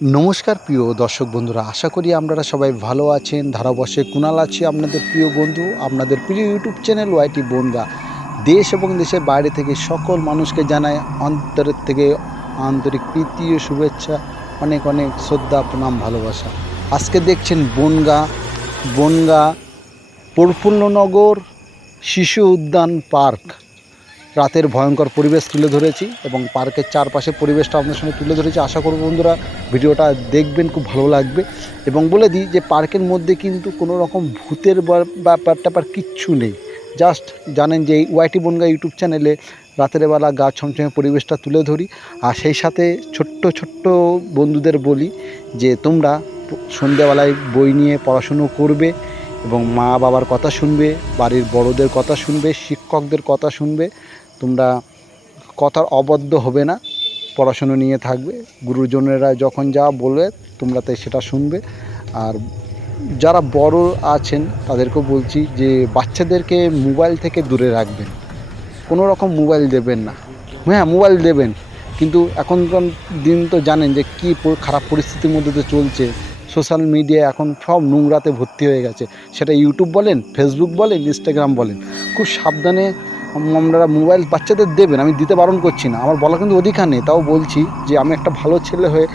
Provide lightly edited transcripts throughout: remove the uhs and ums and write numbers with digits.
নমস্কার প্রিয় দর্শক বন্ধুরা, আশা করি আপনারা সবাই ভালো আছেন। ধারাবর্ষে কুণাল আছি, আপনাদের প্রিয় বন্ধু, আপনাদের প্রিয় ইউটিউব চ্যানেল ওয়াইটি বনগা। দেশ এবং দেশের বাইরে থেকে সকল মানুষকে জানায় অন্তরের থেকে আন্তরিক প্রীতি ও শুভেচ্ছা, অনেক অনেক শ্রদ্ধা, প্রণাম, ভালোবাসা। আজকে দেখছেন বনগা প্রফুল্লনগর শিশু উদ্যান পার্ক। রাতের ভয়ঙ্কর পরিবেশ তুলে ধরেছি এবং পার্কের চারপাশে পরিবেশটা আপনার সঙ্গে তুলে ধরেছি। আশা করব বন্ধুরা ভিডিওটা দেখবেন, খুব ভালো লাগবে। এবং বলে দিই যে পার্কের মধ্যে কিন্তু কোনো রকম ভূতের ব্যাপার কিচ্ছু নেই। জাস্ট জানেন যে এই ওয়াইটি বনগা ইউটিউব চ্যানেলে রাতের বেলা গা ছমছমে পরিবেশটা তুলে ধরি। আর সেই সাথে ছোট্ট বন্ধুদের বলি যে তোমরা সন্ধ্যেবেলায় বই নিয়ে পড়াশুনো করবে এবং মা বাবার কথা শুনবে, বাড়ির বড়দের কথা শুনবে, শিক্ষকদের কথা শুনবে। তোমরা কথার অবদ্ধ হবে না, পড়াশুনো নিয়ে থাকবে। গুরুজনেরা যখন যা বলবে তোমরা তাই সেটা শুনবে। আর যারা বড় আছেন তাদেরকেও বলছি যে বাচ্চাদেরকে মোবাইল থেকে দূরে রাখবেন, কোনো রকম মোবাইল দেবেন না। হ্যাঁ, মোবাইল দেবেন, কিন্তু এখনকার দিন তো জানেন যে কী খারাপ পরিস্থিতির মধ্যে তো চলছে। সোশ্যাল মিডিয়া এখন সব নোংরাতে ভর্তি হয়ে গেছে, সেটা ইউটিউব বলেন, ফেসবুক বলেন, ইনস্টাগ্রাম বলেন। খুব সাবধানে আপনারা মোবাইল বাচ্চাদের দেবেন, আমি দিতে বারণ করছি না, আমার বলা কিন্তু অধিকার নেই। তাও বলছি যে আমি একটা ভালো ছেলে হয়ে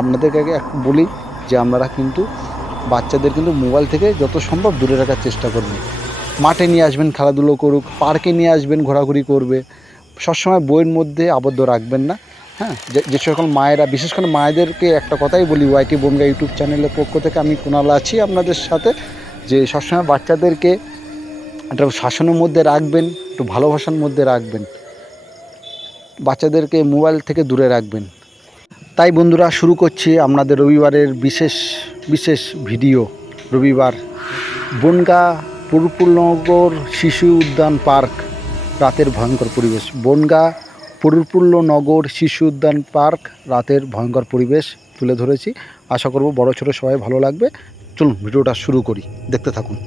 আপনাদেরকে বলি যে আপনারা কিন্তু বাচ্চাদের কিন্তু মোবাইল থেকে যত সম্ভব দূরে রাখার চেষ্টা করবেন। মাঠে নিয়ে আসবেন, খেলাধুলো করুক, পার্কে নিয়ে আসবেন, ঘোরাঘুরি করবে। সবসময় বইয়ের মধ্যে আবদ্ধ রাখবেন না। হ্যাঁ, যে সকল মায়েরা, বিশেষ করে মায়েদেরকে একটা কথাই বলি ওয়াইটি বনগা ইউটিউব চ্যানেলের পক্ষ থেকে, আমি কুণাল আছি আপনাদের সাথে, যে সবসময় বাচ্চাদেরকে একটা শাসনের মধ্যে রাখবেন, একটু ভালোবাসার মধ্যে রাখবেন, বাচ্চাদেরকে মোবাইল থেকে দূরে রাখবেন। তাই বন্ধুরা শুরু করছি আপনাদের রবিবারের বিশেষ ভিডিও। রবিবার বনগা প্রফুল্লনগর শিশু উদ্যান পার্ক, রাতের ভয়ঙ্কর পরিবেশ। বনগা প্রফুল্লনগর শিশু উদ্যান পার্ক, রাতের ভয়ঙ্কর পরিবেশ তুলে ধরেছি। আশা করব বড় ছোট সবাই ভালো লাগবে। চলুন ভিডিওটা শুরু করি, দেখতে থাকুন।